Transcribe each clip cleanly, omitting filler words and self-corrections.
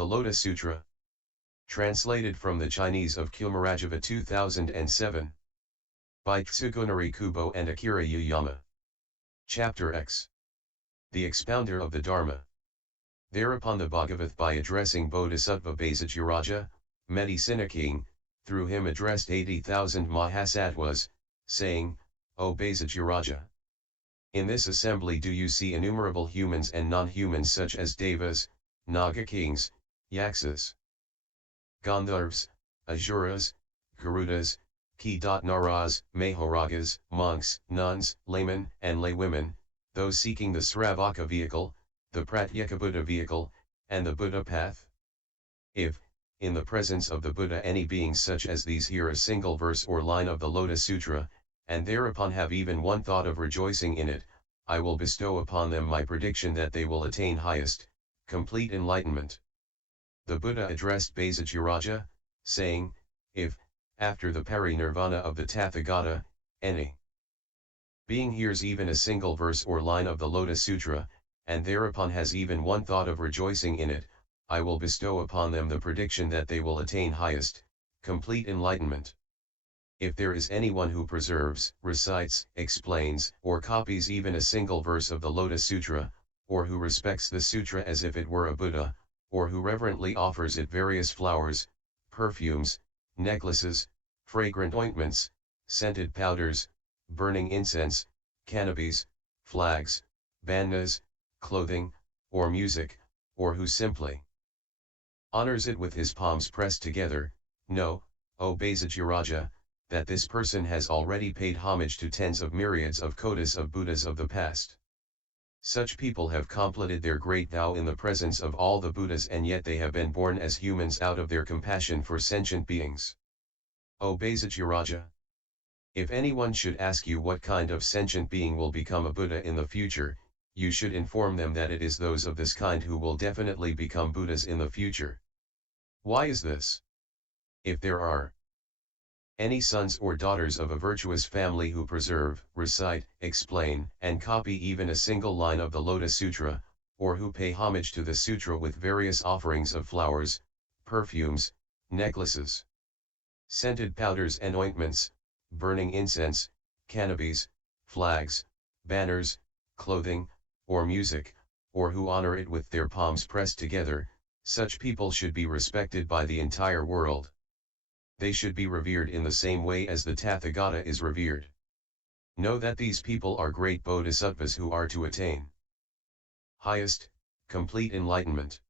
The Lotus Sutra. Translated from the Chinese of Kumarajava 2007. By Tsukunari Kubo and Akira Yuyama. Chapter X. The Expounder of the Dharma. Thereupon the Bhagavath, by addressing Bodhisattva Bhaisajyaraja, Medicina King, through him addressed 80,000 Mahasattvas, saying, O Bhaisajyaraja! In this assembly do you see innumerable humans and non-humans, such as devas, naga kings, yaksas, gandharvas, asuras, garudas, ki-naras, mahoragas, monks, nuns, laymen, and laywomen, those seeking the Sravaka vehicle, the Pratyeka vehicle, and the Buddha path. If, in the presence of the Buddha, any beings such as these hear a single verse or line of the Lotus Sutra, and thereupon have even one thought of rejoicing in it, I will bestow upon them my prediction that they will attain highest, complete enlightenment. The Buddha addressed Bhaisajyaraja, saying, if, after the parinirvana of the Tathagata, any being hears even a single verse or line of the Lotus Sutra, and thereupon has even one thought of rejoicing in it, I will bestow upon them the prediction that they will attain highest, complete enlightenment. If there is anyone who preserves, recites, explains, or copies even a single verse of the Lotus Sutra, or who respects the sutra as if it were a Buddha, or who reverently offers it various flowers, perfumes, necklaces, fragrant ointments, scented powders, burning incense, canopies, flags, bandhas, clothing, or music, or who simply honors it with his palms pressed together, know, O Bhaisajyaraja, that this person has already paid homage to tens of myriads of kotis of Buddhas of the past. Such people have completed their great vow in the presence of all the Buddhas, and yet they have been born as humans out of their compassion for sentient beings. O Bhaisajyaraja! If anyone should ask you what kind of sentient being will become a Buddha in the future, you should inform them that it is those of this kind who will definitely become Buddhas in the future. Why is this? If there are any sons or daughters of a virtuous family who preserve, recite, explain, and copy even a single line of the Lotus Sutra, or who pay homage to the sutra with various offerings of flowers, perfumes, necklaces, scented powders and ointments, burning incense, canopies, flags, banners, clothing, or music, or who honor it with their palms pressed together, such people should be respected by the entire world. They should be revered in the same way as the Tathagata is revered. Know that these people are great bodhisattvas who are to attain highest, complete enlightenment.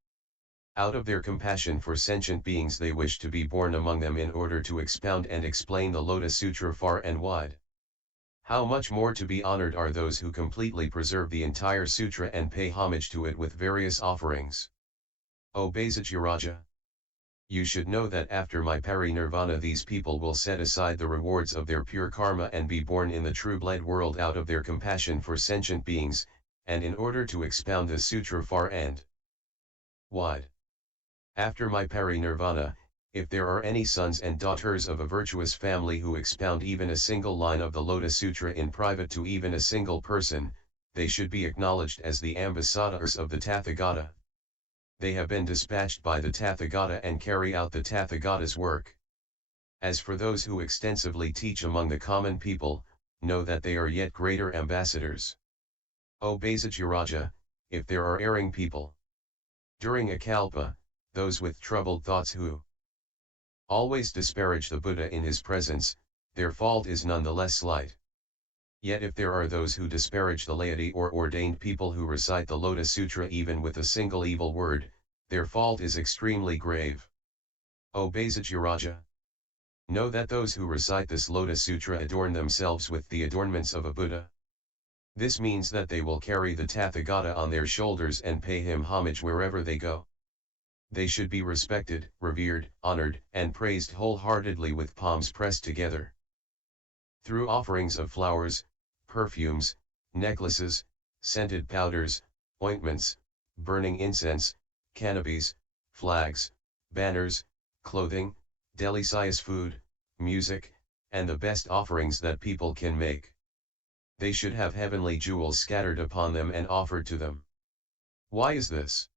Out of their compassion for sentient beings, they wish to be born among them in order to expound and explain the Lotus Sutra far and wide. How much more to be honored are those who completely preserve the entire sutra and pay homage to it with various offerings. O Bhaisajyaraja! You should know that after my parinirvana these people will set aside the rewards of their pure karma and be born in the true-blood world out of their compassion for sentient beings, and in order to expound the sutra far and wide. After my parinirvana, if there are any sons and daughters of a virtuous family who expound even a single line of the Lotus Sutra in private to even a single person, they should be acknowledged as the ambassadors of the Tathagata. They have been dispatched by the Tathagata and carry out the Tathagata's work. As for those who extensively teach among the common people, know that they are yet greater ambassadors. O Bhaisajyaraja, if there are erring people during a kalpa, those with troubled thoughts who always disparage the Buddha in his presence, their fault is none the less slight. Yet if there are those who disparage the laity or ordained people who recite the Lotus Sutra even with a single evil word, their fault is extremely grave. O Bhaisajyaraja! Know that those who recite this Lotus Sutra adorn themselves with the adornments of a Buddha. This means that they will carry the Tathagata on their shoulders and pay him homage wherever they go. They should be respected, revered, honored, and praised wholeheartedly with palms pressed together. Through offerings of flowers, perfumes, necklaces, scented powders, ointments, burning incense, canopies, flags, banners, clothing, delicious food, music, and the best offerings that people can make. They should have heavenly jewels scattered upon them and offered to them. Why is this?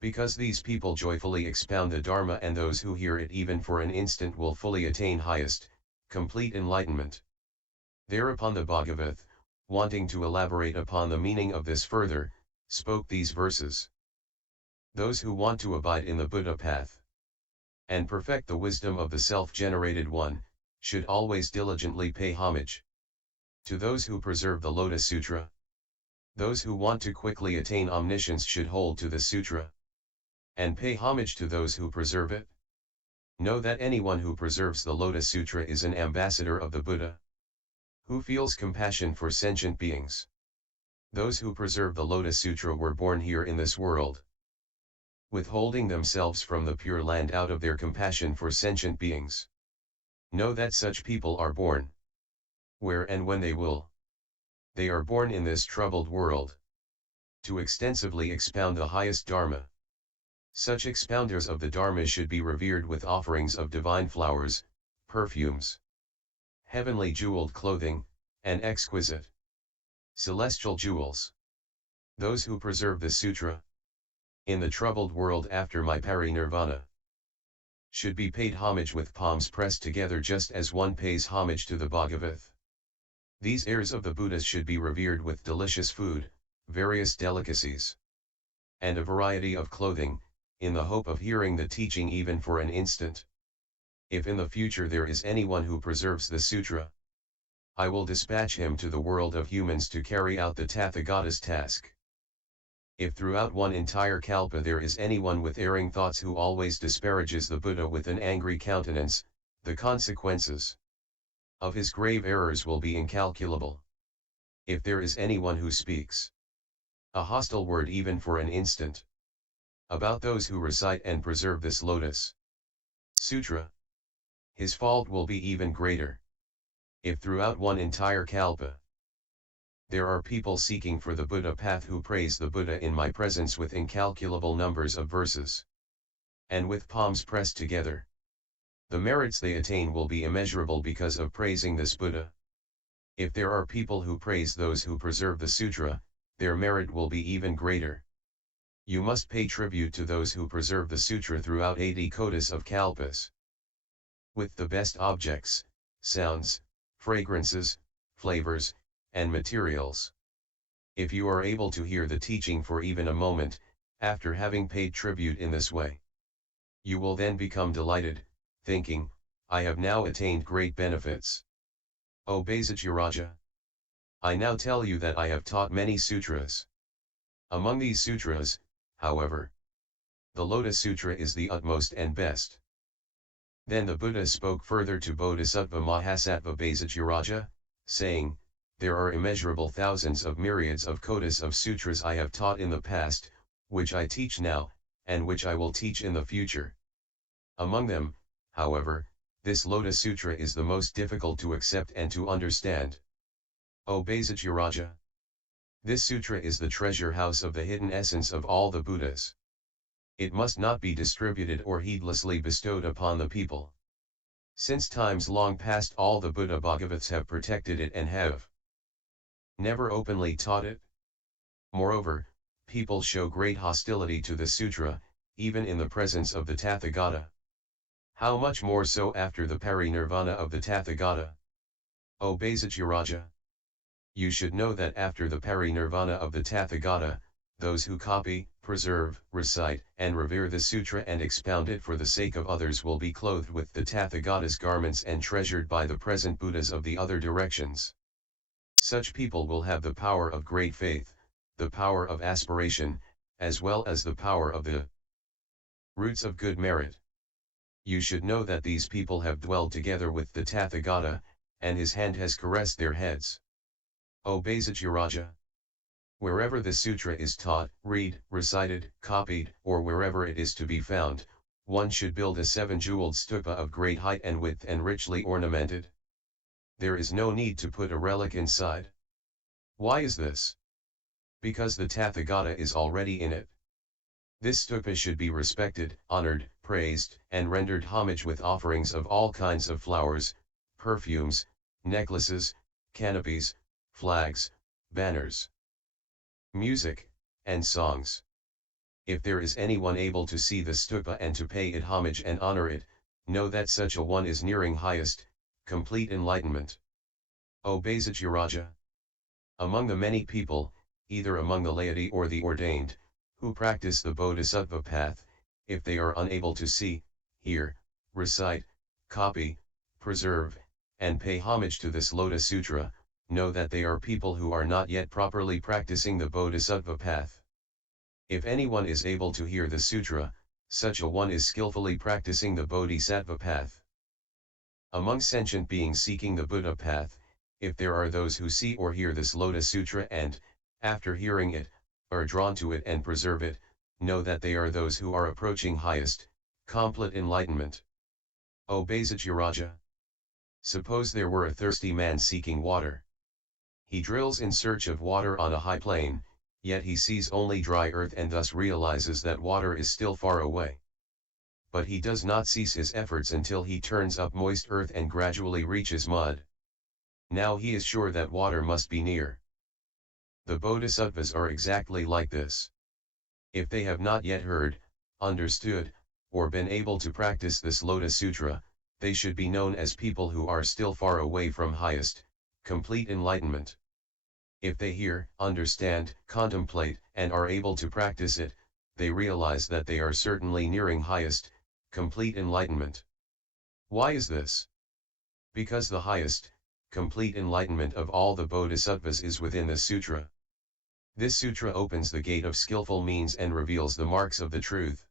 Because these people joyfully expound the Dharma, and those who hear it even for an instant will fully attain highest, complete enlightenment. Thereupon the Bhagavath, wanting to elaborate upon the meaning of this further, spoke these verses. Those who want to abide in the Buddha path and perfect the wisdom of the self-generated one, should always diligently pay homage to those who preserve the Lotus Sutra. Those who want to quickly attain omniscience should hold to the sutra and pay homage to those who preserve it. Know that anyone who preserves the Lotus Sutra is an ambassador of the Buddha, who feels compassion for sentient beings. Those who preserve the Lotus Sutra were born here in this world, withholding themselves from the Pure Land out of their compassion for sentient beings. Know that such people are born where and when they will. They are born in this troubled world to extensively expound the highest Dharma. Such expounders of the Dharma should be revered with offerings of divine flowers, perfumes, heavenly jeweled clothing, and exquisite celestial jewels. Those who preserve the sutra in the troubled world after my parinirvana should be paid homage with palms pressed together, just as one pays homage to the Bhagavath. These heirs of the Buddhas should be revered with delicious food, various delicacies, and a variety of clothing, in the hope of hearing the teaching even for an instant. If in the future there is anyone who preserves the sutra, I will dispatch him to the world of humans to carry out the Tathagata's task. If throughout one entire kalpa there is anyone with erring thoughts who always disparages the Buddha with an angry countenance, the consequences of his grave errors will be incalculable. If there is anyone who speaks a hostile word even for an instant about those who recite and preserve this Lotus Sutra, his fault will be even greater. If throughout one entire kalpa there are people seeking for the Buddha path who praise the Buddha in my presence with incalculable numbers of verses, and with palms pressed together, the merits they attain will be immeasurable because of praising this Buddha. If there are people who praise those who preserve the sutra, their merit will be even greater. You must pay tribute to those who preserve the sutra throughout 80 kotis of kalpas, with the best objects, sounds, fragrances, flavors, and materials. If you are able to hear the teaching for even a moment, after having paid tribute in this way, you will then become delighted, thinking, I have now attained great benefits. O Bhaisajyaraja! I now tell you that I have taught many sutras. Among these sutras, however, the Lotus Sutra is the utmost and best. Then the Buddha spoke further to Bodhisattva Mahasattva Bhaisajyaraja, saying, there are immeasurable thousands of myriads of kotis of sutras I have taught in the past, which I teach now, and which I will teach in the future. Among them, however, this Lotus Sutra is the most difficult to accept and to understand. O Bhaisajyaraja! This sutra is the treasure house of the hidden essence of all the Buddhas. It must not be distributed or heedlessly bestowed upon the people. Since times long past all the Buddha Bhagavats have protected it and have never openly taught it. Moreover, people show great hostility to the sutra, even in the presence of the Tathagata. How much more so after the parinirvana of the Tathagata? O Bhaisajyaraja! You should know that after the parinirvana of the Tathagata, those who copy, preserve, recite, and revere the sutra and expound it for the sake of others will be clothed with the Tathagata's garments and treasured by the present Buddhas of the other directions. Such people will have the power of great faith, the power of aspiration, as well as the power of the roots of good merit. You should know that these people have dwelled together with the Tathagata, and his hand has caressed their heads. O Bhaisajyaraja! Wherever the sutra is taught, read, recited, copied, or wherever it is to be found, one should build a 7-jeweled stupa of great height and width and richly ornamented. There is no need to put a relic inside. Why is this? Because the Tathagata is already in it. This stupa should be respected, honored, praised, and rendered homage with offerings of all kinds of flowers, perfumes, necklaces, canopies, flags, banners, music, and songs. If there is anyone able to see the stupa and to pay it homage and honor it, know that such a one is nearing highest, complete enlightenment. O Bhaisajyaraja! Among the many people, either among the laity or the ordained, who practice the Bodhisattva path, if they are unable to see, hear, recite, copy, preserve, and pay homage to this Lotus Sutra, know that they are people who are not yet properly practicing the Bodhisattva path. If anyone is able to hear the sutra, such a one is skillfully practicing the Bodhisattva path. Among sentient beings seeking the Buddha path, if there are those who see or hear this Lotus Sutra and, after hearing it, are drawn to it and preserve it, know that they are those who are approaching highest, complete enlightenment. O Bhaisajyaraja! Suppose there were a thirsty man seeking water. He drills in search of water on a high plain, yet he sees only dry earth and thus realizes that water is still far away. But he does not cease his efforts until he turns up moist earth and gradually reaches mud. Now he is sure that water must be near. The bodhisattvas are exactly like this. If they have not yet heard, understood, or been able to practice this Lotus Sutra, they should be known as people who are still far away from highest, complete enlightenment. If they hear, understand, contemplate, and are able to practice it, they realize that they are certainly nearing highest, complete enlightenment. Why is this? Because the highest, complete enlightenment of all the bodhisattvas is within the sutra. This sutra opens the gate of skillful means and reveals the marks of the truth.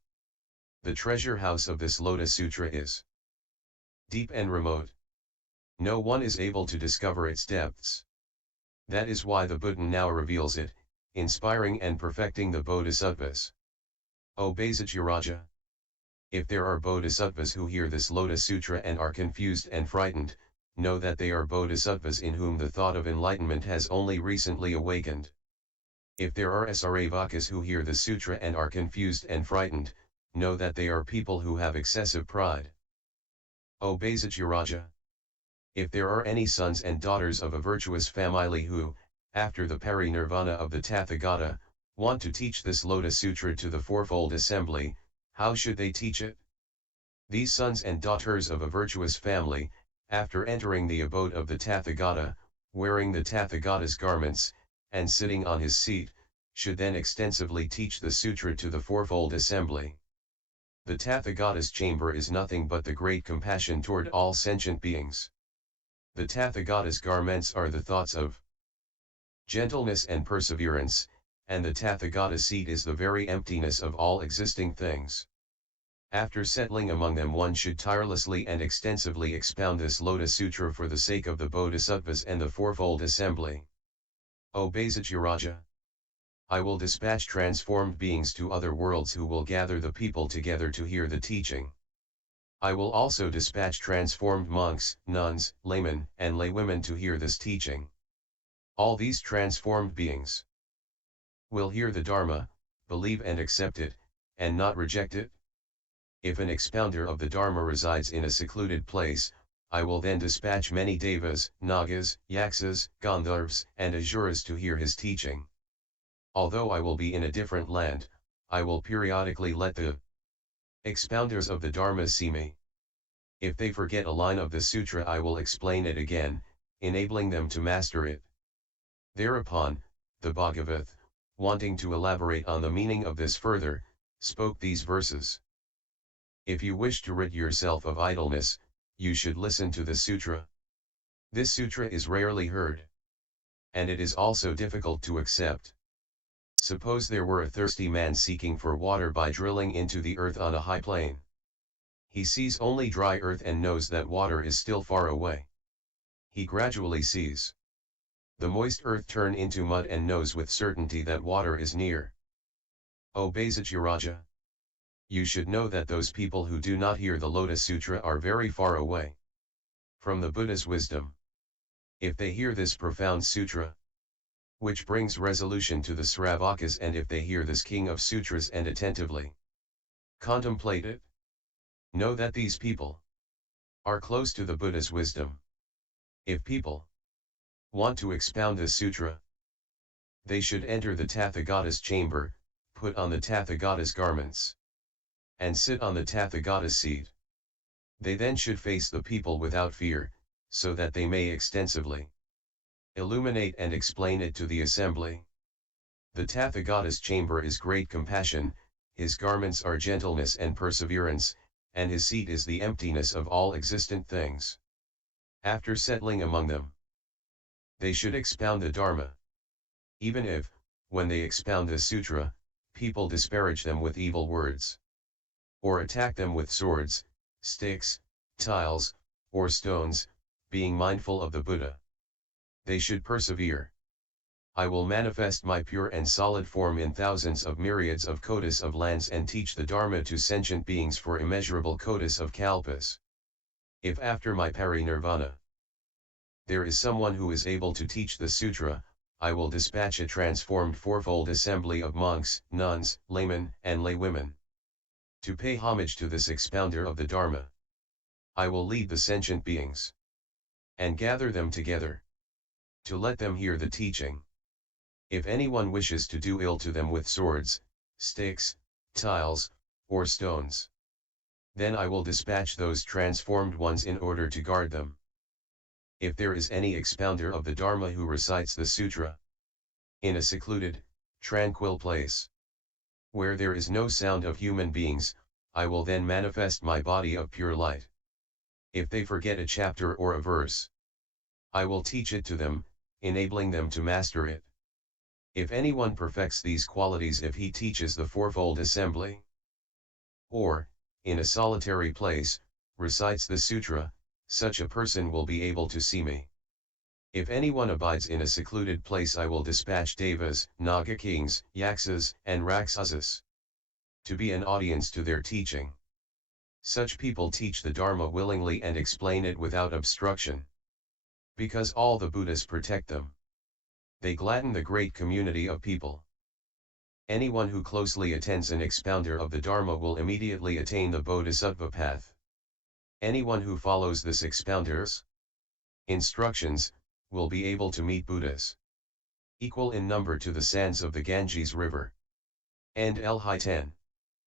The treasure house of this Lotus Sutra is deep and remote. No one is able to discover its depths. That is why the Buddha now reveals it, inspiring and perfecting the bodhisattvas. O Bhaisajyaraja! If there are bodhisattvas who hear this Lotus Sutra and are confused and frightened, know that they are bodhisattvas in whom the thought of enlightenment has only recently awakened. If there are saravakas who hear the sutra and are confused and frightened, know that they are people who have excessive pride. O Bhaisajyaraja! If there are any sons and daughters of a virtuous fam-ily who, after the parinirvana of the Tathagata, want to teach this Lotus Sutra to the fourfold assembly, how should they teach it? These sons and daughters of a virtuous family, after entering the abode of the Tathagata, wearing the Tathagata's garments, and sitting on his seat, should then extensively teach the sutra to the fourfold assembly. The Tathagata's chamber is nothing but the great compassion toward all sentient beings. The Tathagata's gar-ments are the thoughts of gentleness and perseverance, and the Tathagata's seat is the very emptiness of all existing things. After settling among them, one should tirelessly and extensively expound this Lotus Sutra for the sake of the bodhisattvas and the fourfold assembly. O Bhaisajyaraja! I will dispatch transformed beings to other worlds who will gather the people together to hear the teaching. I will also dispatch transformed monks, nuns, laymen, and laywomen to hear this teaching. All these transformed beings will hear the Dharma, believe and accept it, and not reject it. If an expounder of the Dharma resides in a secluded place, I will then dispatch many devas, nagas, yaksas, gandharvas, and asuras to hear his teaching. Although I will be in a different land, I will periodically let the expounders of the Dharma see me. If they forget a line of the sutra, I will explain it again, enabling them to master it. Thereupon, the Bhagavath, wanting to elaborate on the meaning of this further, spoke these verses. If you wish to rid yourself of idleness, you should listen to the sutra. This sutra is rarely heard. And it is also difficult to accept. Suppose there were a thirsty man seeking for water by drilling into the earth on a high plain. He sees only dry earth and knows that water is still far away. He gradually sees the moist earth turn into mud and knows with certainty that water is near. O Bhaisajyaraja! You should know that those people who do not hear the Lotus Sutra are very far away from the Buddha's wisdom. If they hear this profound sutra, which brings resolution to the Sravakas, and if they hear this king of sutras and attentively contemplate it, know that these people are close to the Buddha's wisdom. If people want to expound this sutra, they should enter the Tathagata's chamber, put on the Tathagata's garments, and sit on the Tathagata's seat. They then should face the people without fear, so that they may extensively illuminate and explain it to the assembly. The Tathagata's chamber is great compassion, his garments are gentleness and perseverance, and his seat is the emptiness of all existent things. After settling among them, they should expound the Dharma. Even if, when they expound the sutra, people disparage them with evil words, or attack them with swords, sticks, tiles, or stones, being mindful of the Buddha, they should persevere. I will manifest my pure and solid form in thousands of myriads of kotis of lands and teach the Dharma to sentient beings for immeasurable kotis of kalpas. If after my parinirvana there is someone who is able to teach the sutra, I will dispatch a transformed fourfold assembly of monks, nuns, laymen, and laywomen to pay homage to this expounder of the Dharma. I will lead the sentient beings and gather them together to let them hear the teaching. If anyone wishes to do ill to them with swords, sticks, tiles, or stones, then I will dispatch those transformed ones in order to guard them. If there is any expounder of the Dharma who recites the sutra in a secluded, tranquil place, where there is no sound of human beings, I will then manifest my body of pure light. If they forget a chapter or a verse, I will teach it to them, enabling them to master it. If anyone perfects these qualities, if he teaches the fourfold assembly, or, in a solitary place, recites the sutra, such a person will be able to see me. If anyone abides in a secluded place, I will dispatch devas, naga kings, yaksas, and rakshasas to be an audience to their teaching. Such people teach the Dharma willingly and explain it without obstruction. Because all the Buddhas protect them, they gladden the great community of people. Anyone who closely attends an expounder of the Dharma will immediately attain the Bodhisattva path. Anyone who follows this expounder's instructions will be able to meet Buddhas equal in number to the sands of the Ganges River. And L. 10.